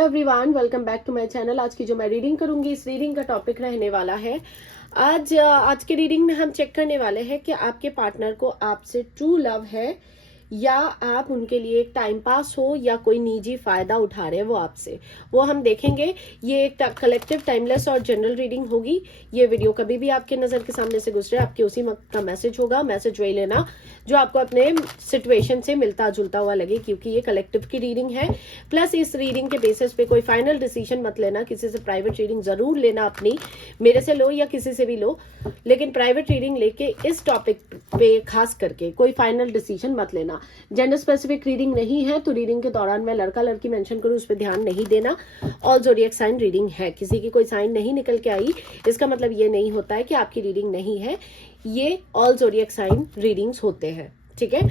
Hello everyone, welcome back to my channel. आज की जो मैं रीडिंग करूंगी, इस रीडिंग का टॉपिक रहने वाला है आज के रीडिंग में हम चेक करने वाले हैं कि आपके पार्टनर को आपसे ट्रू लव है या आप उनके लिए एक टाइम पास हो या कोई निजी फायदा उठा रहे हैं वो आपसे, वो हम देखेंगे। ये एक कलेक्टिव, टाइमलेस और जनरल रीडिंग होगी। ये वीडियो कभी भी आपके नजर के सामने से गुजरे, आपके उसी वक्त का मैसेज होगा। मैसेज वही लेना जो आपको अपने सिचुएशन से मिलता जुलता हुआ लगे, क्योंकि ये कलेक्टिव की रीडिंग है। प्लस इस रीडिंग के बेसिस पे कोई फाइनल डिसीजन मत लेना, किसी से प्राइवेट रीडिंग जरूर लेना अपनी, मेरे से लो या किसी से भी लो, लेकिन प्राइवेट रीडिंग लेके इस टॉपिक पे खास करके कोई फाइनल डिसीजन मत लेना। जेंडर स्पेसिफिक रीडिंग नहीं है, तो रीडिंग के दौरान मैं लड़का लड़की मेंशन करूं उस पर ध्यान नहीं देना। ऑल ज़ोडिएक साइन रीडिंग है, किसी की कोई साइन नहीं निकल के आई इसका मतलब ये नहीं होता है कि आपकी रीडिंग नहीं है। ये ऑल ज़ोडिएक साइन रीडिंग्स होते हैं, ठीक है।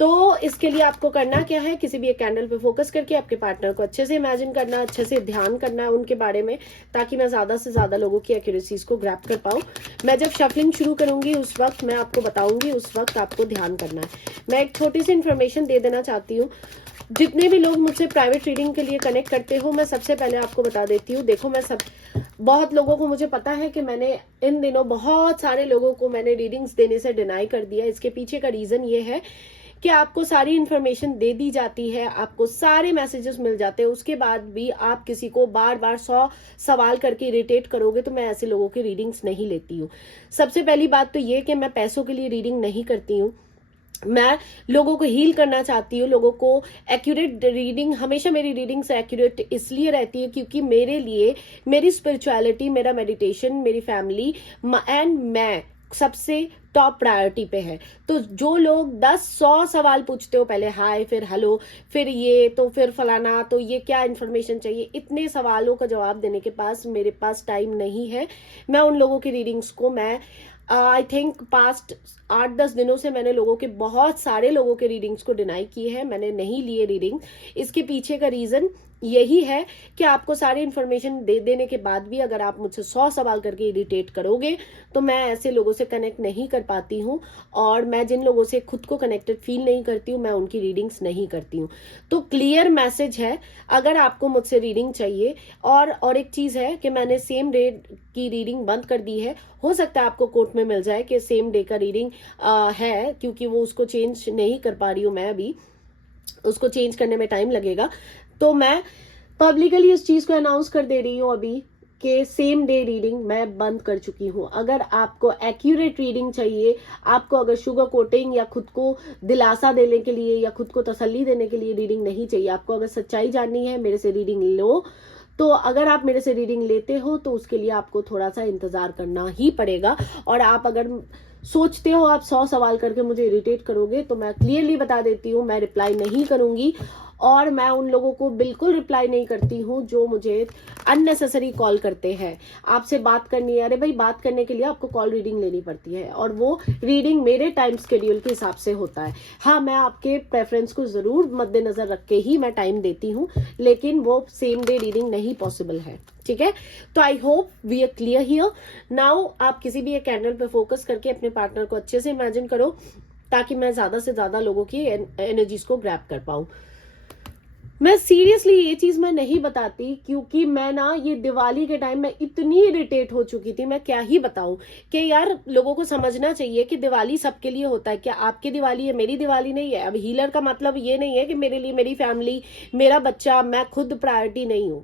तो इसके लिए आपको करना क्या है, किसी भी एक कैंडल पे फोकस करके अपने पार्टनर को अच्छे से इमेजिन करना, अच्छे से ध्यान करना है उनके बारे में, ताकि मैं ज्यादा से ज्यादा लोगों की एक्यूरेसीज को ग्रैप कर पाऊं। मैं जब शफलिंग शुरू करूंगी उस वक्त मैं आपको बताऊंगी, उस वक्त आपको ध्यान करना है। मैं एक छोटी सी इन्फॉर्मेशन दे देना चाहती हूँ। जितने भी लोग मुझसे प्राइवेट रीडिंग के लिए कनेक्ट करते हो, मैं सबसे पहले आपको बता देती हूँ, देखो बहुत लोगों को मुझे पता है कि मैंने इन दिनों बहुत सारे लोगों को मैंने रीडिंग्स देने से डिनाई कर दिया। इसके पीछे का रीजन ये है कि आपको सारी इन्फॉर्मेशन दे दी जाती है, आपको सारे मैसेजेस मिल जाते हैं, उसके बाद भी आप किसी को बार बार 100 सवाल करके इरिटेट करोगे, तो मैं ऐसे लोगों की रीडिंग्स नहीं लेती हूँ। सबसे पहली बात तो ये कि मैं पैसों के लिए रीडिंग नहीं करती हूँ, मैं लोगों को हील करना चाहती हूँ, लोगों को एक्यूरेट रीडिंग। हमेशा मेरी रीडिंग से एक्यूरेट इसलिए रहती है क्योंकि मेरे लिए मेरी स्पिरिचुअलिटी, मेरा मेडिटेशन, मेरी फैमिली एंड मैं सबसे टॉप प्रायोरिटी पे है। तो जो लोग 10-100 सवाल पूछते हो, पहले हाय, फिर हेलो, फिर ये, तो फिर फलाना, तो ये क्या इन्फॉर्मेशन चाहिए, इतने सवालों का जवाब देने के पास मेरे पास टाइम नहीं है। मैं उन लोगों की रीडिंग्स को आई थिंक पास्ट 8-10 दिनों से मैंने लोगों के, बहुत सारे लोगों के रीडिंग्स को डिनाई की है, मैंने नहीं लिए रीडिंग। इसके पीछे का रीजन यही है कि आपको सारी इन्फॉर्मेशन दे देने के बाद भी अगर आप मुझसे 100 सवाल करके इरिटेट करोगे, तो मैं ऐसे लोगों से कनेक्ट नहीं कर पाती हूँ। और मैं जिन लोगों से खुद को कनेक्टेड फील नहीं करती हूँ, मैं उनकी रीडिंग्स नहीं करती हूँ। तो क्लियर मैसेज है, अगर आपको मुझसे रीडिंग चाहिए। और एक चीज है कि मैंने सेम डे की रीडिंग बंद कर दी है। हो सकता है आपको कोर्ट में मिल जाए कि सेम डे का रीडिंग है, क्योंकि वो उसको चेंज नहीं कर पा रही हूँ मैं अभी, उसको चेंज करने में टाइम लगेगा। तो मैं पब्लिकली इस चीज को अनाउंस कर दे रही हूँ अभी कि सेम डे रीडिंग मैं बंद कर चुकी हूँ। अगर आपको एक्यूरेट रीडिंग चाहिए, आपको अगर शुगर कोटिंग या खुद को दिलासा देने के लिए या खुद को तसल्ली देने के लिए रीडिंग नहीं चाहिए, आपको अगर सच्चाई जाननी है, मेरे से रीडिंग लो। तो अगर आप मेरे से रीडिंग लेते हो तो उसके लिए आपको थोड़ा सा इंतजार करना ही पड़ेगा। और आप अगर सोचते हो आप 100 सवाल करके मुझे इरिटेट करोगे, तो मैं क्लियरली बता देती हूँ, मैं रिप्लाई नहीं करूंगी। और मैं उन लोगों को बिल्कुल रिप्लाई नहीं करती हूँ जो मुझे अननेसेसरी कॉल करते हैं। आपसे बात करनी है, अरे भाई बात करने के लिए आपको कॉल रीडिंग लेनी पड़ती है, और वो रीडिंग मेरे टाइम स्केड्यूल के हिसाब से होता है। हाँ, मैं आपके प्रेफरेंस को जरूर मद्देनजर रख के ही मैं टाइम देती हूँ, लेकिन वो सेम डे रीडिंग नहीं पॉसिबल है, ठीक है। तो I hope we are clear here now. आप किसी भी एक कैंडल पे फोकस करके अपने पार्टनर को अच्छे से इमेजिन करो, ताकि मैं ज्यादा से ज्यादा लोगों की एनर्जीज को ग्रैब कर पाऊं। मैं सीरियसली ये चीज मैं नहीं बताती, क्योंकि मैं ये दिवाली के टाइम में इतनी इरिटेट हो चुकी थी, मैं क्या ही बताऊं कि यार लोगों को समझना चाहिए कि दिवाली सबके लिए होता है। क्या आपकी दिवाली है, मेरी दिवाली नहीं है। अब हीलर का मतलब ये नहीं है कि मेरे लिए मेरी फैमिली, मेरा बच्चा, मैं खुद प्रायोरिटी नहीं हूं।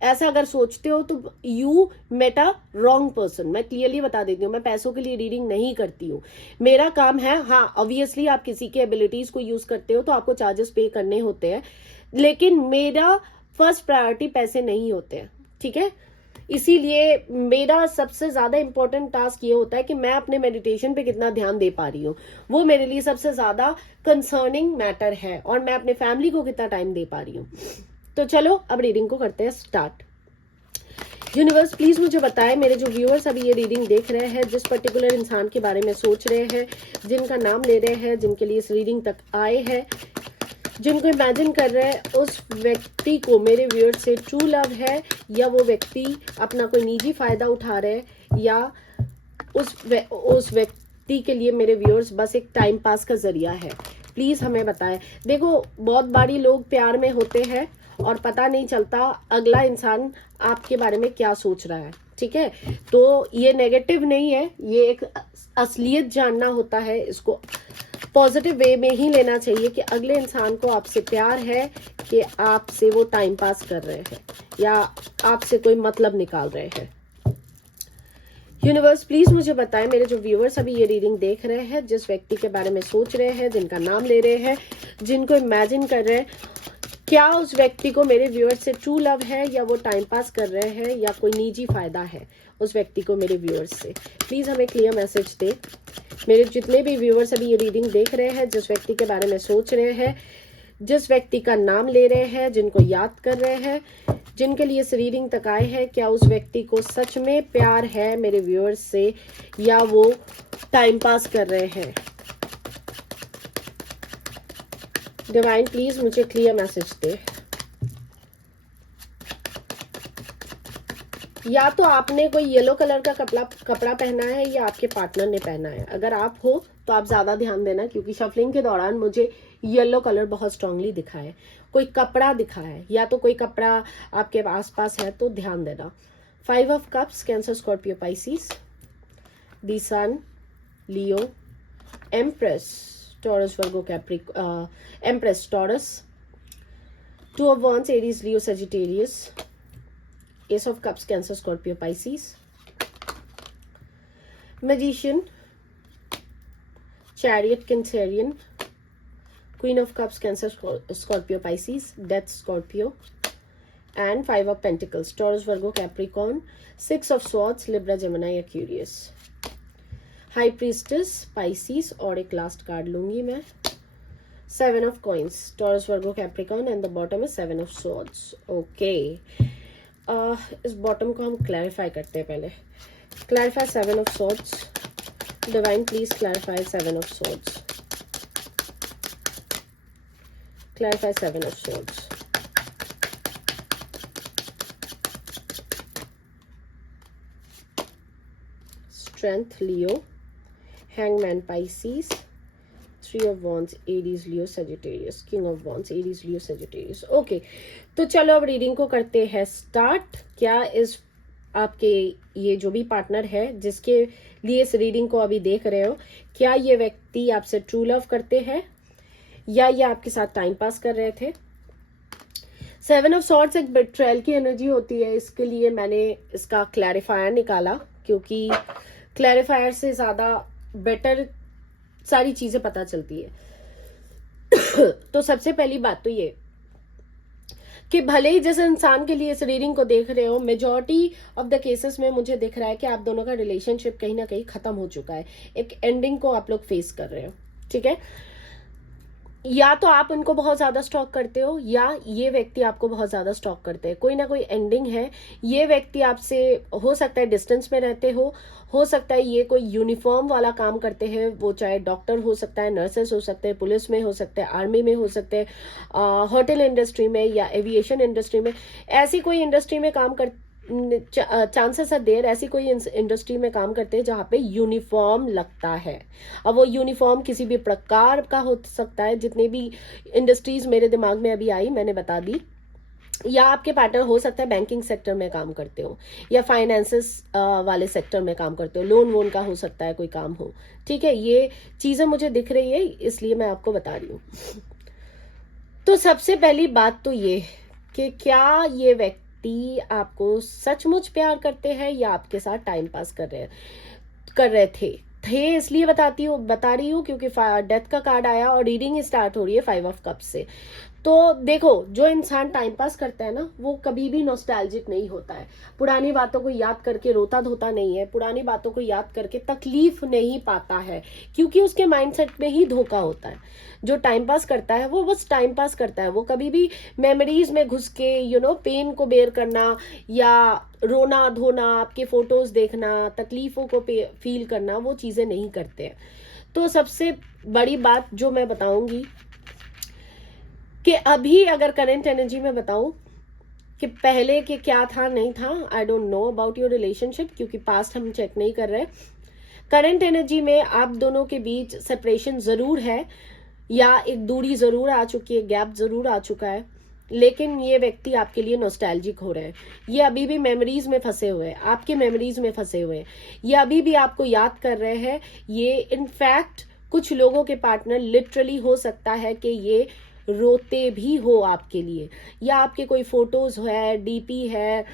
ऐसा अगर सोचते हो तो you met a wrong person. मैं क्लियरली बता देती हूँ, मैं पैसों के लिए रीडिंग नहीं करती हूँ। मेरा काम है, हाँ ऑब्वियसली आप किसी के एबिलिटीज को यूज करते हो तो आपको चार्जेस पे करने होते हैं, लेकिन मेरा फर्स्ट प्रायोरिटी पैसे नहीं होते हैं, ठीक है। इसीलिए मेरा सबसे ज्यादा इंपॉर्टेंट टास्क ये होता है कि मैं अपने मेडिटेशन पे कितना ध्यान दे पा रही हूँ, वो मेरे लिए सबसे ज्यादा कंसर्निंग मैटर है, और मैं अपने फैमिली को कितना टाइम दे पा रही हूँ। तो चलो अब रीडिंग को करते हैं स्टार्ट। यूनिवर्स प्लीज मुझे बताएं, मेरे जो व्यूअर्स अभी ये रीडिंग देख रहे हैं, जिस पर्टिकुलर इंसान के बारे में सोच रहे हैं, जिनका नाम ले रहे हैं, जिनके लिए इस रीडिंग तक आए हैं, जिनको इमेजिन कर रहे हैं, उस व्यक्ति को मेरे व्यूअर से ट्रू लव है, या वो व्यक्ति अपना कोई निजी फायदा उठा रहे हैं, या उस व्यक्ति के लिए मेरे व्यूअर्स बस एक टाइम पास का जरिया है। प्लीज हमें बताएं। देखो बहुत बारी लोग प्यार में होते हैं और पता नहीं चलता अगला इंसान आपके बारे में क्या सोच रहा है, ठीक है। तो ये नेगेटिव नहीं है, ये एक असलियत जानना होता है, इसको पॉजिटिव वे में ही लेना चाहिए कि अगले इंसान को आपसे प्यार है कि आपसे वो टाइम पास कर रहे हैं या आपसे कोई मतलब निकाल रहे हैं। यूनिवर्स प्लीज मुझे बताएं, मेरे जो व्यूअर्स अभी ये रीडिंग देख रहे हैं, जिस व्यक्ति के बारे में सोच रहे हैं, जिनका नाम ले रहे हैं, जिनको इमेजिन कर रहे हैं, क्या उस व्यक्ति को मेरे व्यूअर्स से ट्रू लव है या वो टाइम पास कर रहे हैं या कोई निजी फायदा है उस व्यक्ति को मेरे व्यूअर्स से। प्लीज हमें क्लियर मैसेज दे। मेरे जितने भी व्यूअर्स अभी ये रीडिंग देख रहे हैं, जिस व्यक्ति के बारे में सोच रहे हैं, जिस व्यक्ति का नाम ले रहे हैं, जिनको याद कर रहे हैं, जिनके लिए इस रीडिंग तक आए हैं, क्या उस व्यक्ति को सच में प्यार है मेरे व्यूअर्स से या वो टाइम पास कर रहे हैं। डिवाइन प्लीज मुझे क्लियर मैसेज दे। या तो आपने कोई येलो कलर का कपड़ा पहना है या आपके पार्टनर ने पहना है। अगर आप हो तो आप ज्यादा ध्यान देना, क्योंकि शफलिंग के दौरान मुझे येलो कलर बहुत स्ट्रांगली दिखा है। कोई कपड़ा दिखा है या तो कोई कपड़ा आपके आसपास है तो ध्यान देना। 5 of cups, Cancer, Scorpio, Pisces, the sun, Leo, empress, Taurus, Virgo, Capricorn, empress, Taurus, 2 of wands, Aries, Leo, Sagittarius, ace of cups, Cancer, Scorpio, Pisces, magician, chariot, Cancerian, queen of cups, Cancer, Scorpio, Pisces, death, Scorpio, and 5 of Pentacles, Taurus, Virgo, Capricorn, 6 of Swords, Libra, Gemini, Aquarius, High Priestess, Pisces, और एक last card लूंगी मैं, 7 of Coins, Taurus, Virgo, Capricorn, and the bottom is 7 of Swords. Okay, इस bottom को हम clarify करते हैं पहले। Clarify 7 of Swords. Divine, please clarify 7 of Swords. Clarify 7 of Swords. Strength, Leo, Hangman, Pisces, 3 of Wands, Aries, Leo, Sagittarius, King of Wands, Aries, Leo, Sagittarius. Okay, तो चलो अब reading को करते हैं स्टार्ट। क्या इस आपके ये जो भी पार्टनर है जिसके लिए इस रीडिंग को अभी देख रहे हो, क्या ये व्यक्ति आपसे ट्रू लव करते हैं या ये आपके साथ टाइम पास कर रहे थे। 7 ऑफ सॉर्ड्स एक बिट्रेयल की एनर्जी होती है, इसके लिए मैंने इसका क्लैरिफायर निकाला, क्योंकि क्लैरिफायर से ज्यादा बेटर सारी चीजें पता चलती है। तो सबसे पहली बात तो ये कि भले ही जिस इंसान के लिए इस रीडिंग को देख रहे हो, मेजॉरिटी ऑफ द केसेस में मुझे दिख रहा है कि आप दोनों का रिलेशनशिप कहीं ना कहीं खत्म हो चुका है, एक एंडिंग को आप लोग फेस कर रहे हो, ठीक है। या तो आप उनको बहुत ज्यादा स्टॉक करते हो या ये व्यक्ति आपको बहुत ज्यादा स्टॉक करते हैं, कोई ना कोई एंडिंग है। ये व्यक्ति आपसे हो सकता है डिस्टेंस में रहते हो सकता है ये कोई यूनिफॉर्म वाला काम करते हैं, वो चाहे डॉक्टर हो सकता है, नर्सेस हो सकते हैं, पुलिस में हो सकते हैं, आर्मी में हो सकते हैं, होटल इंडस्ट्री में या एविएशन इंडस्ट्री में, ऐसी कोई इंडस्ट्री में काम कर चांसेस है देर, ऐसी कोई इंडस्ट्री में काम करते हैं जहां पे यूनिफॉर्म लगता है। अब वो यूनिफॉर्म किसी भी प्रकार का हो सकता है, जितने भी इंडस्ट्रीज मेरे दिमाग में अभी आई मैंने बता दी। या आपके पार्टनर हो सकता है बैंकिंग सेक्टर में काम करते हो या फाइनेंसेस वाले सेक्टर में काम करते हो, लोन वोन का हो सकता है कोई काम हो, ठीक है। ये चीजें मुझे दिख रही है इसलिए मैं आपको बता रही हूँ। तो सबसे पहली बात तो ये कि क्या ये व्यक्ति आपको सचमुच प्यार करते हैं या आपके साथ टाइम पास कर रहे थे इसलिए बता रही हूँ क्योंकि डेथ का कार्ड आया और रीडिंग स्टार्ट हो रही है 5 ऑफ कप्स से। तो देखो, जो इंसान टाइम पास करता है ना, वो कभी भी नॉस्टैल्जिक नहीं होता है, पुरानी बातों को याद करके रोता धोता नहीं है, पुरानी बातों को याद करके तकलीफ नहीं पाता है, क्योंकि उसके माइंडसेट में ही धोखा होता है। जो टाइम पास करता है वो बस टाइम पास करता है, वो कभी भी मेमोरीज में घुस के पेन को बेयर करना या रोना धोना, आपके फोटोज देखना, तकलीफों को फील करना, वो चीजें नहीं करते हैं। तो सबसे बड़ी बात जो मैं बताऊंगी कि अभी अगर करंट एनर्जी में बताऊं कि पहले के क्या था नहीं था, I don't know about your relationship, क्योंकि पास्ट हम चेक नहीं कर रहे। करंट एनर्जी में आप दोनों के बीच सेपरेशन जरूर है या एक दूरी जरूर आ चुकी है, गैप जरूर आ चुका है, लेकिन ये व्यक्ति आपके लिए नॉस्टैल्जिक हो रहे हैं। ये अभी भी मेमोरीज में फंसे हुए हैं, आपके मेमोरीज में फंसे हुए हैं। ये अभी भी आपको याद कर रहे हैं। ये इनफैक्ट कुछ लोगों के पार्टनर लिटरली हो सकता है कि ये रोते भी हो आपके लिए, या आपके कोई फोटोज है, डीपी है,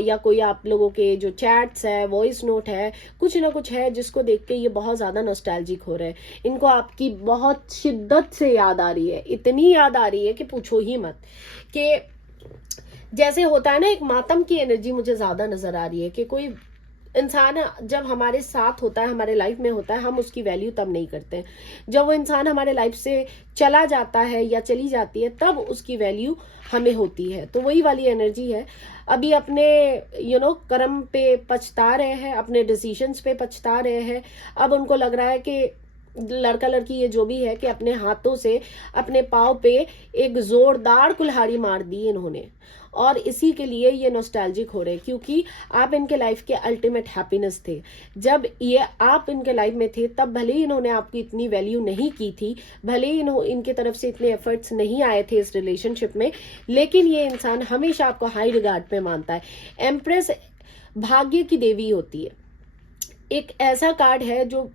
या कोई आप लोगों के जो चैट्स है, वॉइस नोट है, कुछ ना कुछ है जिसको देख के ये बहुत ज्यादा नॉस्टैल्जिक हो रहे हैं। इनको आपकी बहुत शिद्दत से याद आ रही है, इतनी याद आ रही है कि पूछो ही मत। कि जैसे होता है ना, एक मातम की एनर्जी मुझे ज्यादा नजर आ रही है कि कोई इंसान जब हमारे साथ होता है, हमारे लाइफ में होता है, हम उसकी वैल्यू तब नहीं करते हैं। जब वो इंसान हमारे लाइफ से चला जाता है या चली जाती है, तब उसकी वैल्यू हमें होती है। तो वही वाली एनर्जी है। अभी अपने कर्म पे पछता रहे हैं, अपने डिसीजंस पे पछता रहे हैं। अब उनको लग रहा है कि लड़का लड़की ये जो भी है कि अपने हाथों से अपने पाँव पे एक जोरदार कुल्हाड़ी मार दी इन्होंने, और इसी के लिए ये नॉस्टैल्जिक हो रहे हैं, क्योंकि आप इनके लाइफ के अल्टीमेट हैप्पीनेस थे। जब ये आप इनके लाइफ में थे, तब भले ही इन्होंने आपकी इतनी वैल्यू नहीं की थी, भले ही इनके तरफ से इतने एफर्ट्स नहीं आए थे इस रिलेशनशिप में, लेकिन ये इंसान हमेशा आपको हाई रिगार्ड पे मानता है। एम्प्रेस भाग्य की देवी होती है। एक ऐसा कार्ड है जो,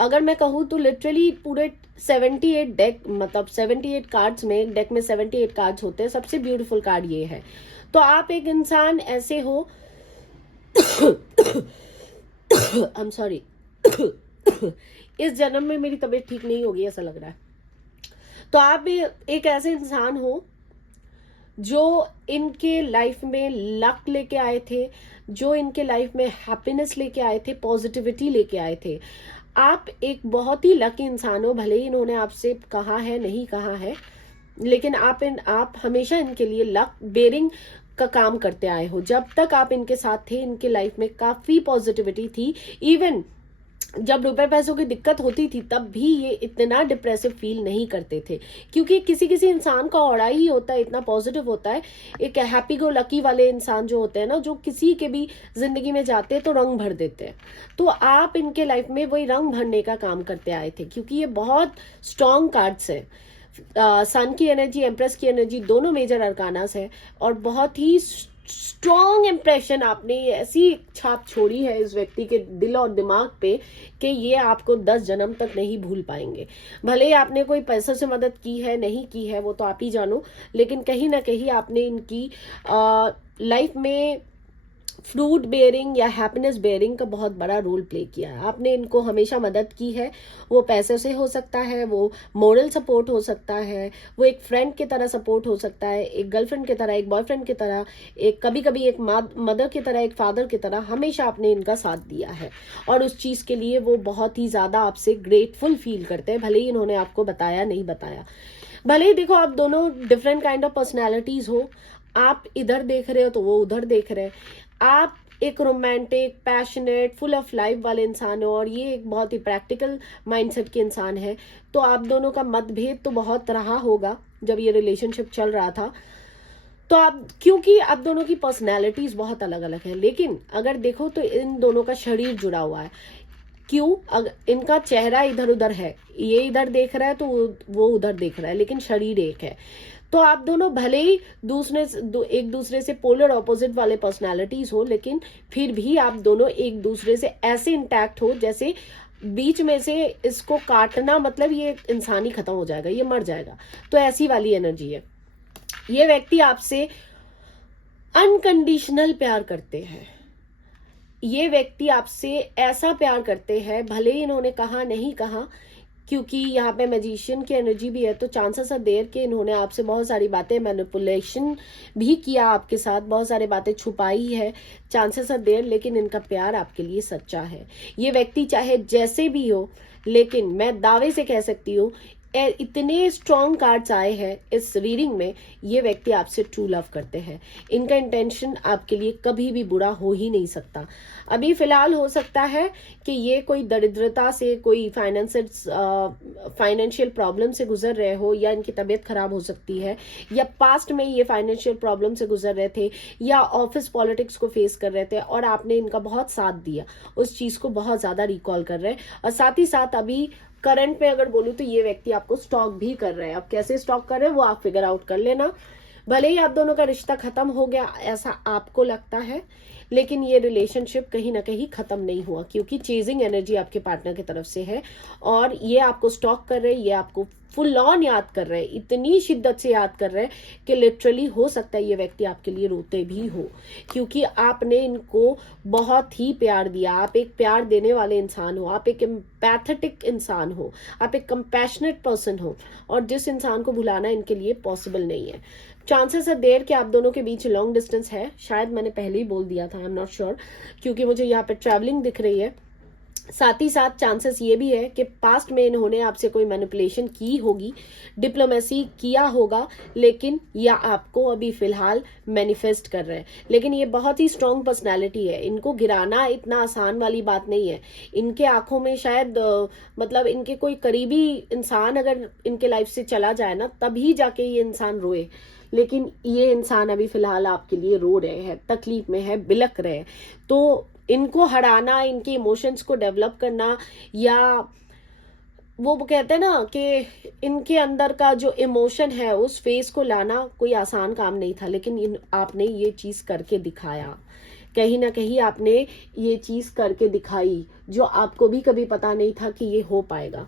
अगर मैं कहूँ तो लिटरली पूरे 78 डेक, मतलब 78 कार्ड्स में, एक डेक में 78 कार्ड्स होते हैं, सबसे ब्यूटीफुल कार्ड ये है। तो आप एक इंसान ऐसे हो आई एम सॉरी इस जन्म में मेरी तबीयत ठीक नहीं होगी ऐसा लग रहा है। तो आप एक ऐसे इंसान हो जो इनके लाइफ में लक लेके आए थे, जो इनके लाइफ में हैप्पीनेस लेके आए थे, पॉजिटिविटी लेके आए थे। आप एक बहुत ही लकी इंसान हो, भले ही इन्होंने आपसे कहा है, नहीं कहा है, लेकिन आप हमेशा इनके लिए लक बेरिंग का काम करते आए हो। जब तक आप इनके साथ थे, इनके लाइफ में काफी पॉजिटिविटी थी। इवन जब रुपए पैसों की दिक्कत होती थी, तब भी ये इतना डिप्रेसिव फील नहीं करते थे, क्योंकि किसी किसी इंसान का औड़ा ही होता है, इतना पॉजिटिव होता है। एक हैप्पी गो लकी वाले इंसान जो होते हैं ना, जो किसी के भी जिंदगी में जाते हैं तो रंग भर देते हैं। तो आप इनके लाइफ में वही रंग भरने का काम करते आए थे, क्योंकि ये बहुत स्ट्रॉन्ग कार्ड्स है। सन की एनर्जी, एम्प्रेस की एनर्जी, दोनों मेजर अरकानास है, और बहुत ही स्ट्रॉन्ग इंप्रेशन आपने ऐसी छाप छोड़ी है इस व्यक्ति के दिल और दिमाग पे कि ये आपको 10 जन्म तक नहीं भूल पाएंगे। भले ही आपने कोई पैसों से मदद की है, नहीं की है, वो तो आप ही जानो, लेकिन कहीं ना कहीं आपने इनकी लाइफ में फ्रूट बेयरिंग या हैप्पीनेस बेयरिंग का बहुत बड़ा रोल प्ले किया है। आपने इनको हमेशा मदद की है। वो पैसे से हो सकता है, वो मोरल सपोर्ट हो सकता है, वो एक फ्रेंड की तरह सपोर्ट हो सकता है, एक गर्लफ्रेंड की तरह, एक बॉयफ्रेंड की तरह, एक कभी कभी एक मदर की तरह, एक फादर की तरह। हमेशा आपने इनका साथ दिया है, और उस चीज के लिए वो बहुत ही ज्यादा आपसे ग्रेटफुल फील करते हैं, भले ही इन्होंने आपको बताया नहीं बताया। भले ही देखो, आप दोनों डिफरेंट काइंड ऑफ पर्सनैलिटीज हो, आप इधर देख रहे हो तो वो उधर देख रहे हैं। आप एक romantic, passionate, full of life वाले इंसान हो, और ये एक बहुत ही प्रैक्टिकल माइंडसेट के इंसान है। तो आप दोनों का मतभेद तो बहुत रहा होगा जब ये रिलेशनशिप चल रहा था। तो आप, क्योंकि आप दोनों की पर्सनैलिटीज बहुत अलग अलग है, लेकिन अगर देखो तो इन दोनों का शरीर जुड़ा हुआ है। क्यों? अगर इनका चेहरा इधर उधर है, ये इधर देख रहा है तो वो उधर देख रहा है, लेकिन शरीर एक है। तो आप दोनों भले ही एक दूसरे से पोलर ऑपोजिट वाले पर्सनालिटीज हो, लेकिन फिर भी आप दोनों एक दूसरे से ऐसे इंटैक्ट हो जैसे बीच में से इसको काटना मतलब ये इंसान ही खत्म हो जाएगा, ये मर जाएगा। तो ऐसी वाली एनर्जी है। ये व्यक्ति आपसे अनकंडीशनल प्यार करते हैं। ये व्यक्ति आपसे ऐसा प्यार करते हैं, भले ही इन्होंने कहा नहीं कहा, क्योंकि यहाँ पे मैजिशियन की एनर्जी भी है, तो चांसेस आर देयर कि इन्होंने आपसे बहुत सारी बातें, मैनिपुलेशन भी किया आपके साथ, बहुत सारी बातें छुपाई है, चांसेस आर देयर, लेकिन इनका प्यार आपके लिए सच्चा है। ये व्यक्ति चाहे जैसे भी हो, लेकिन मैं दावे से कह सकती हूँ, इतने स्ट्रॉन्ग कार्ड्स आए हैं इस रीडिंग में, ये व्यक्ति आपसे ट्रू लव करते हैं। इनका इंटेंशन आपके लिए कभी भी बुरा हो ही नहीं सकता। अभी फिलहाल हो सकता है कि ये कोई दरिद्रता से, कोई फाइनेंशियल प्रॉब्लम से गुजर रहे हो, या इनकी तबीयत खराब हो सकती है, या पास्ट में ये फाइनेंशियल प्रॉब्लम से गुजर रहे थे, या ऑफिस पॉलिटिक्स को फेस कर रहे थे, और आपने इनका बहुत साथ दिया, उस चीज को बहुत ज्यादा रिकॉल कर रहे हैं। और साथ ही साथ अभी करंट में अगर बोलूं तो ये व्यक्ति आपको स्टॉक भी कर रहे हैं। अब कैसे स्टॉक कर रहे हैं वो आप फिगर आउट कर लेना। भले ही आप दोनों का रिश्ता खत्म हो गया ऐसा आपको लगता है, लेकिन ये रिलेशनशिप कहीं ना कहीं खत्म नहीं हुआ, क्योंकि चेजिंग एनर्जी आपके पार्टनर की तरफ से है और ये आपको स्टॉक कर रहे हैं, ये आपको फुल ऑन याद कर रहे हैं, इतनी शिद्दत से याद कर रहे हैं कि लिटरली हो सकता है ये व्यक्ति आपके लिए रोते भी हो, क्योंकि आपने इनको बहुत ही प्यार दिया। आप एक प्यार देने वाले इंसान हो, आप एक एम्पैथेटिक इंसान हो, आप एक कंपैशनेट पर्सन हो, और जिस इंसान को भुलाना इनके लिए पॉसिबल नहीं है। चांसेस है देर कि आप दोनों के बीच लॉन्ग डिस्टेंस है, शायद मैंने पहले ही बोल दिया था, आई एम नॉट श्योर, क्योंकि मुझे यहाँ पे ट्रैवलिंग दिख रही है। साथ ही साथ चांसेस ये भी है कि पास्ट में इन्होंने आपसे कोई मैनिपुलेशन की होगी, डिप्लोमेसी किया होगा, लेकिन या आपको अभी फिलहाल मैनिफेस्ट कर रहे हैं। लेकिन ये बहुत ही स्ट्रॉन्ग पर्सनालिटी है, इनको गिराना इतना आसान वाली बात नहीं है। इनके आंखों में शायद मतलब इनके कोई करीबी इंसान अगर इनके लाइफ से चला जाए ना, तभी जाके ये इंसान रोए, लेकिन ये इंसान अभी फिलहाल आपके लिए रो रहे हैं, तकलीफ में है, बिलक रहे हैं। तो इनको हराना, इनके इमोशंस को डेवलप करना, या वो कहते हैं ना कि इनके अंदर का जो इमोशन है उस फेस को लाना कोई आसान काम नहीं था, लेकिन आपने ये चीज करके दिखाया। कहीं ना कहीं आपने ये चीज करके दिखाई जो आपको भी कभी पता नहीं था कि ये हो पाएगा।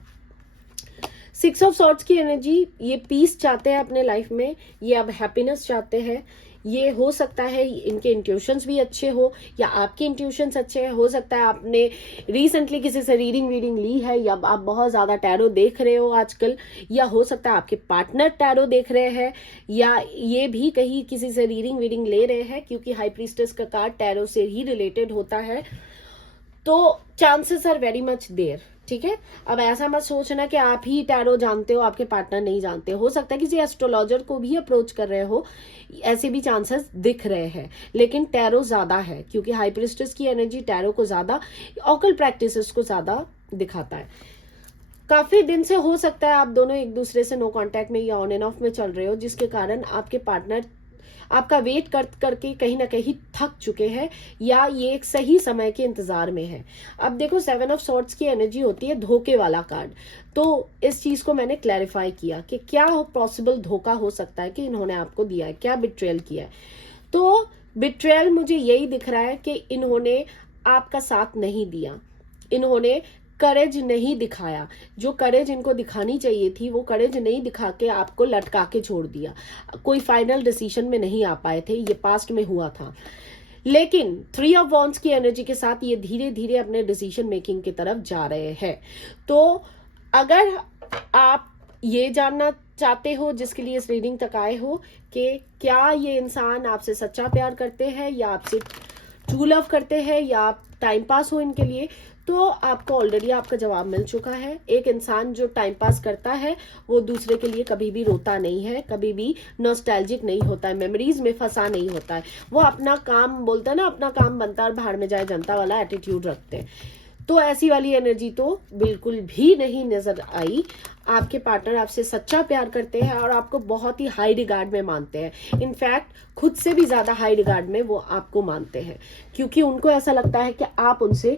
6 ऑफ सॉर्ड्स की एनर्जी, ये पीस चाहते हैं अपने लाइफ में, ये अब हैप्पीनेस चाहते हैं। ये हो सकता है इनके इंट्यूशंस भी अच्छे हो या आपके इंट्यूशंस अच्छे हैं। हो सकता है आपने रिसेंटली किसी से रीडिंग ली है, या आप बहुत ज्यादा टैरो देख रहे हो आजकल, या हो सकता है आपके पार्टनर टैरो देख रहे हैं, या ये भी कहीं किसी से रीडिंग ले रहे हैं, क्योंकि हाई प्रीस्टेस का कार्ड टैरो से ही रिलेटेड होता है। तो chances are very much there, ठीक है। अब ऐसा मत सोचना कि आप ही टैरो जानते हो, आपके पार्टनर नहीं जानते। हो सकता है किसी एस्ट्रोलॉजर को भी अप्रोच कर रहे हो, ऐसे भी चांसेस दिख रहे हैं, लेकिन टैरो ज्यादा है, क्योंकि हाई प्रीस्टेस की एनर्जी टैरो को ज्यादा, ऑकल्ट प्रैक्टिसेस को ज्यादा दिखाता है। काफी दिन से हो सकता है आप दोनों एक दूसरे से नो कांटेक्ट में या ऑन एंड ऑफ में चल रहे हो, जिसके कारण आपके पार्टनर आपका वेट करके कहीं ना कहीं थक चुके हैं, या ये एक सही समय के इंतजार में है। अब देखो 7 ऑफ सॉर्ड्स की एनर्जी होती है धोखे वाला कार्ड, तो इस चीज को मैंने क्लैरिफाई किया कि क्या पॉसिबल धोखा हो सकता है कि इन्होंने आपको दिया है, क्या बिट्रेयल किया है। तो बिट्रेयल मुझे यही दिख रहा है कि इन्होंने आपका साथ नहीं दिया, इन्होंने करेज नहीं दिखाया, जो करेज इनको दिखानी चाहिए थी वो करेज नहीं दिखा के आपको लटका के छोड़ दिया। कोई फाइनल डिसीजन में नहीं आ पाए थे, ये पास्ट में हुआ था। लेकिन 3 ऑफ वॉन्ड्स की एनर्जी के साथ ये धीरे धीरे अपने डिसीजन मेकिंग की तरफ जा रहे हैं। तो अगर आप ये जानना चाहते हो, जिसके लिए इस रीडिंग तक आए हो, कि क्या ये इंसान आपसे सच्चा प्यार करते हैं या आपसे ट्रू लव करते हैं या आप टाइम पास हो इनके लिए, तो आपको ऑलरेडी आपका जवाब मिल चुका है। एक इंसान जो टाइम पास करता है वो दूसरे के लिए कभी भी रोता नहीं है, कभी भी नॉस्टैल्जिक नहीं होता है, मेमोरीज में फंसा नहीं होता है। वो अपना काम, बोलता है ना, अपना काम बनता और बाहर में जाए जनता वाला एटीट्यूड रखते हैं। तो ऐसी वाली एनर्जी तो बिल्कुल भी नहीं नजर आई। आपके पार्टनर आपसे सच्चा प्यार करते हैं और आपको बहुत ही हाई रिगार्ड में मानते हैं। इनफैक्ट खुद से भी ज्यादा हाई रिगार्ड में वो आपको मानते हैं, क्योंकि उनको ऐसा लगता है कि आप उनसे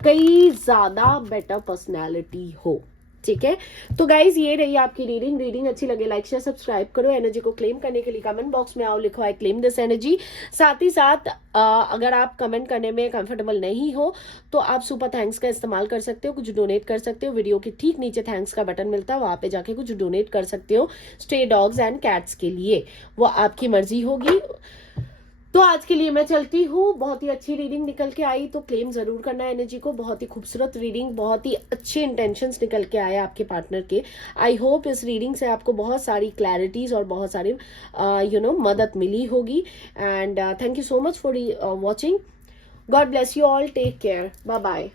कई ज्यादा बेटर पर्सनैलिटी हो। ठीक है, तो गाइज ये रही आपकी रीडिंग अच्छी लगे लाइक शेयर सब्सक्राइब करो। एनर्जी को क्लेम करने के लिए कमेंट बॉक्स में आओ, लिखो आई क्लेम दिस एनर्जी। साथ ही साथ अगर आप कमेंट करने में कंफर्टेबल नहीं हो तो आप सुपर थैंक्स का इस्तेमाल कर सकते हो, कुछ डोनेट कर सकते हो। वीडियो के ठीक नीचे थैंक्स का बटन मिलता है, वहां पे जाके कुछ डोनेट कर सकते हो स्ट्रे डॉग्स एंड कैट्स के लिए, वो आपकी मर्जी होगी। तो आज के लिए मैं चलती हूँ। बहुत ही अच्छी रीडिंग निकल के आई, तो क्लेम जरूर करना एनर्जी को। बहुत ही खूबसूरत रीडिंग, बहुत ही अच्छे इंटेंशंस निकल के आए आपके पार्टनर के। आई होप इस रीडिंग से आपको बहुत सारी क्लैरिटीज और बहुत सारी मदद मिली होगी। And thank you so much for watching. God bless you all, take care, bye bye.